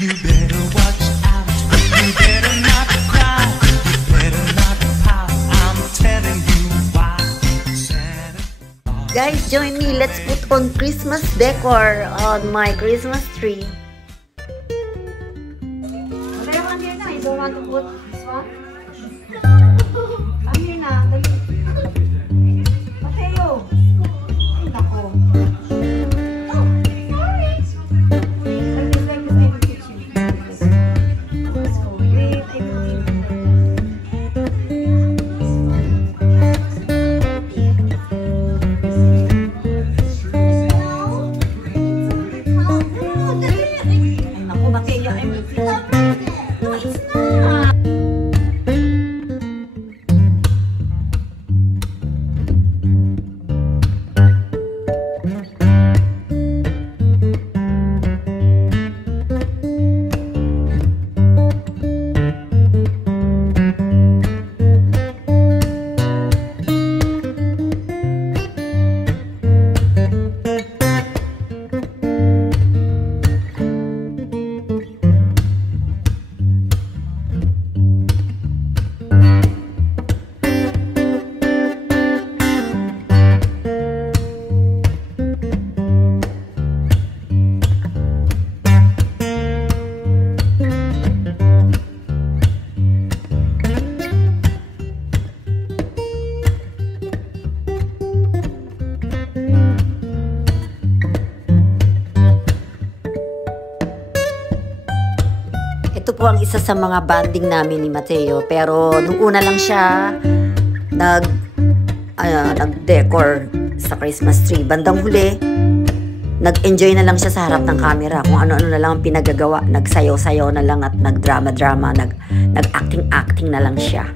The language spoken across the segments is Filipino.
You better watch out. You better not cry. You better not pout. I'm telling you why. Santa Claus. Guys, join me. Let's put on Christmas decor on my Christmas tree. Okay, come here na. You don't want to put this one? Come here na. Dali. Mateo. Ay, nako. Oh, sorry. Like this, maybe kitchen. Let's go. Wait, I put it. Ay, nako, Mateo. I'm no, it's not. Ito po ang isa sa mga banding namin ni Mateo. Pero nung una lang siya nag-decor sa Christmas tree. Bandang huli, nag-enjoy na lang siya sa harap ng camera. Kung ano-ano na lang ang pinagagawa. Nagsayaw-sayaw na lang at nag-drama-drama. Nag-acting-acting na lang siya.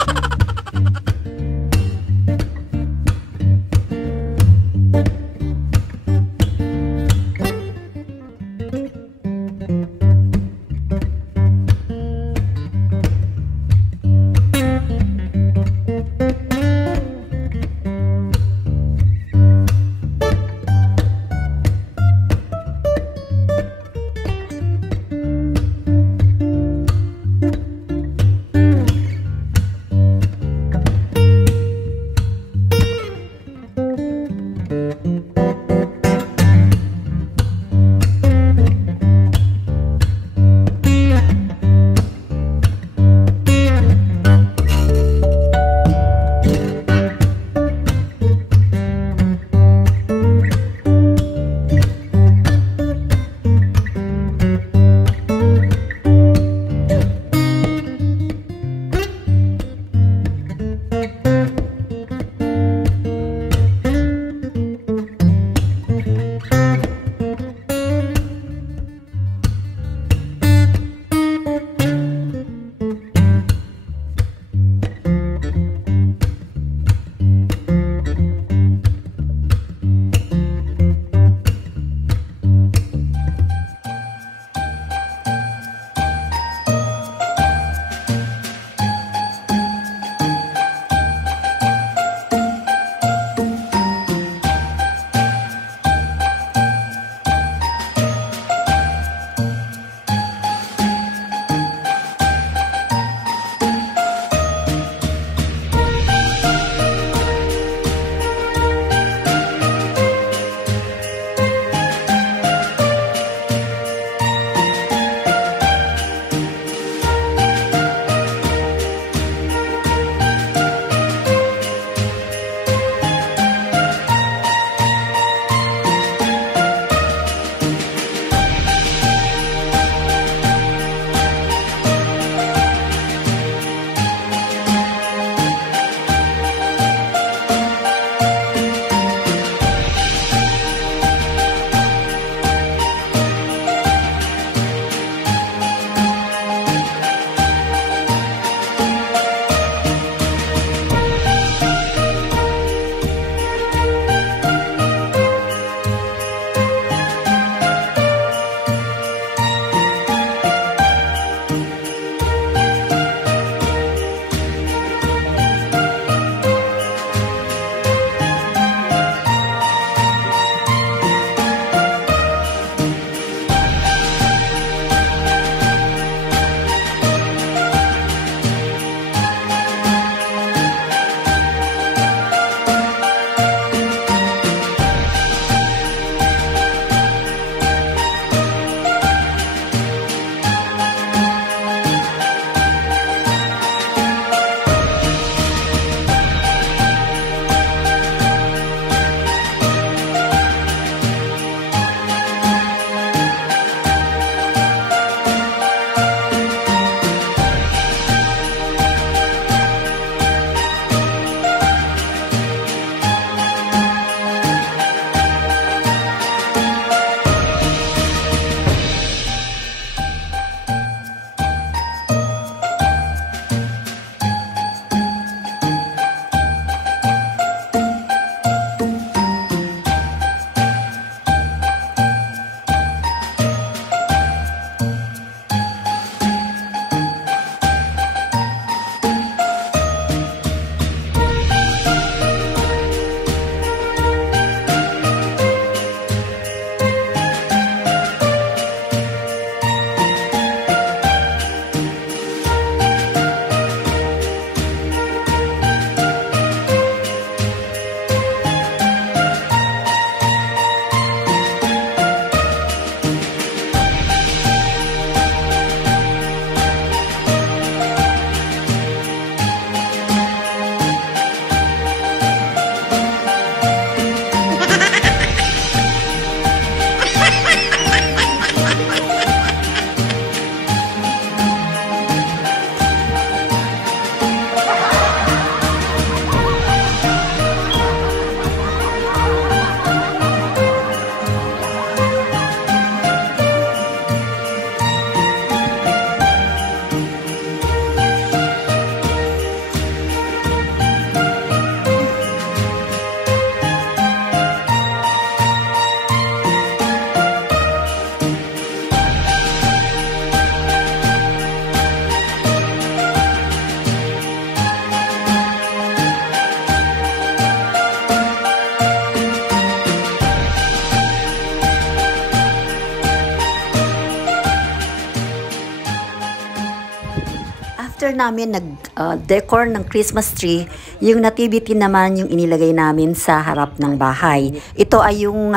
after namin nag-decor ng Christmas tree, yung nativity naman yung inilagay namin sa harap ng bahay. Ito ay yung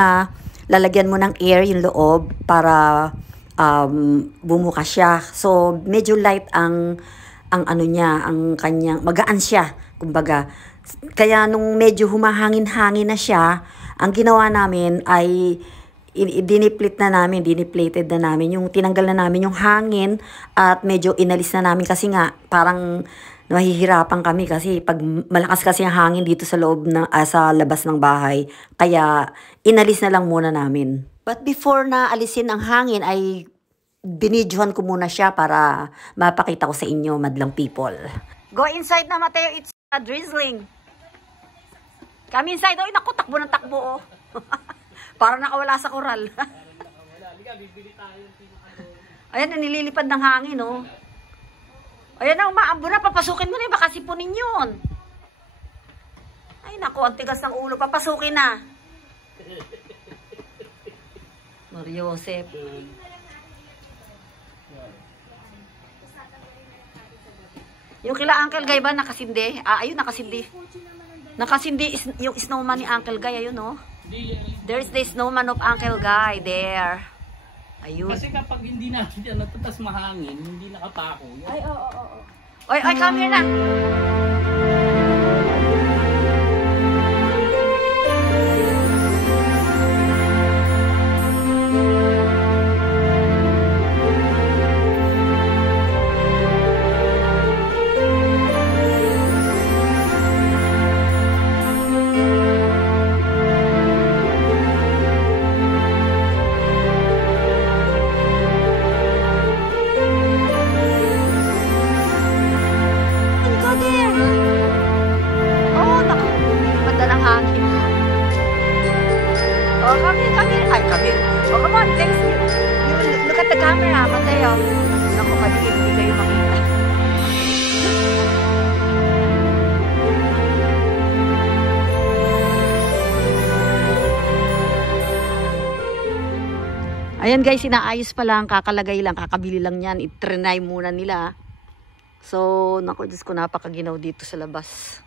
lalagyan mo ng air yung loob para bumuka siya. So, medyo light ang ano niya, ang kanyang, magaan siya, kumbaga. Kaya nung medyo humahangin-hangin na siya, ang ginawa namin ay diniplated na namin, yung tinanggal na namin yung hangin at medyo inalis na namin kasi nga parang mahihirapan kami kasi pag malakas kasi ang hangin dito sa loob ng sa labas ng bahay, kaya inalis na lang muna namin. But before na alisin ang hangin ay binidyohan ko muna siya para mapakita ko sa inyo, madlang people. Go inside na, Mateo, it's drizzling. Come inside. Oy, naku, takbo ng takbo, oh. Parang nakawala sa koral. Ayan, nililipad ng hangin, oh. Ayan na, umaambo na. Papasukin mo na, baka sipunin yun. Ay, naku, ang tigas ng ulo. Papasukin na. Mariosep. Yung kila Uncle Guy ba, nakasindi? Ayun, nakasindi. Nakasindi yung snowman ni Uncle Guy, ayun, oh. There's the snowman of Uncle Guy there. Ayun. Kasi kapag hindi natin yan, natutas mahangin, hindi nakapako. Ay, oo. Oy, come here na. Oh, come on, thanks you. You look at the camera, Mateo. Naku, madilim, hindi kayo makita. Ayan guys, inaayos pa lang, kakalagay lang, kakabili lang yan. I-trinay muna nila. So, naku, Diyos ko, napakaginaw dito sa labas.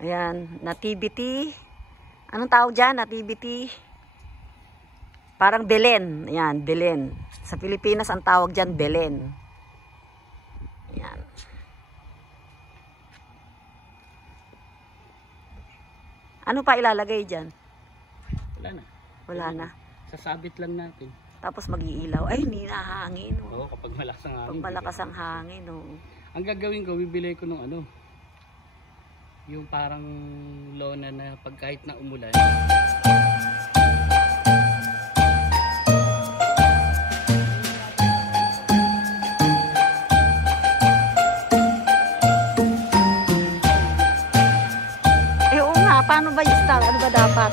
Ayan, nativity. Anong tawag dyan? Nativity. Parang Belen. Ayan, Belen. Sa Pilipinas, ang tawag dyan, Belen. Ayan. Ano pa ilalagay dyan? Wala na. Wala na. Sasabit lang natin. Tapos mag-iilaw. Ay, hindi na hangin. Oh. Oo, kapag malakas ang hangin. Pag malakas ang hangin. Oh. Ang gagawin ko, bibili ko ng ano, yung parang lona na pag kahit na umulan. Eh, oo nga. Paano ba yung style? Ano ba dapat?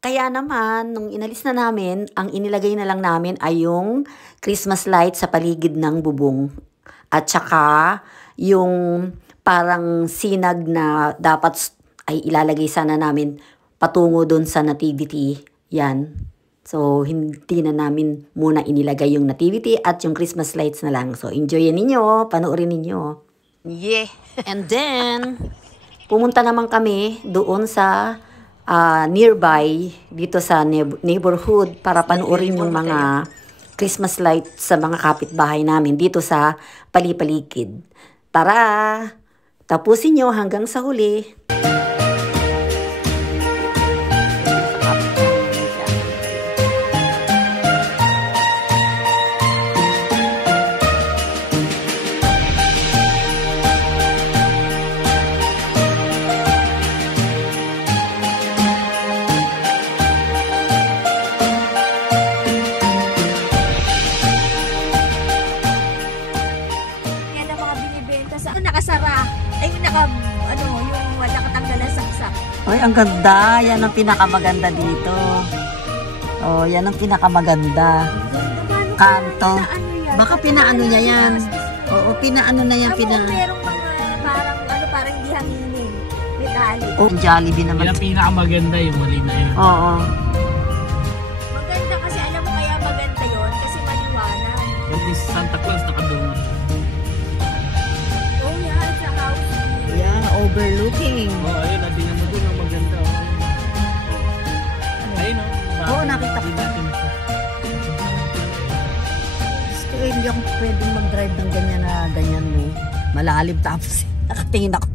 Kaya naman, nung inalis na namin, ang inilagay na lang namin ay yung Christmas light sa paligid ng bubong. At saka, yung parang sinag na dapat ay ilalagay sana namin patungo doon sa nativity. Yan. So, hindi na namin muna inilagay yung nativity at yung Christmas lights na lang. So, enjoyin ninyo, panoorin ninyo. Yeah! And then, pumunta naman kami doon sa nearby dito sa neighborhood para panoorin yung mga Christmas light sa mga kapitbahay namin dito sa palipaligid. Tara! Tapusin nyo hanggang sa huli. Yan ang mga binibenta sa nakasara. Ay, yung wala katanggalan saksak. Ay, ang ganda. Yan ang pinakamaganda dito. Oh, yan ang pinakamaganda. Kanto. Baka pinaano niya yan. Oo, pinaano na yan. Merong mga parang hindi hanginin. May tali. Oh, Jollibee Yan naman. ang pinakamaganda yung mali na yun. Oo. Maganda kasi alam mo kaya maganda yon kasi maliwanag. At least Santa Claus nakadungan. Oh yeah, it's a house. Yeah, overlooking. Oo, ayun. At tingnan mo dun ang maganda. Ayun o. Oo, nakita ko. Gusto hindi ako pwedeng mag-drive ng ganyan na ganyan, no. Malalim tapos nakatingin ako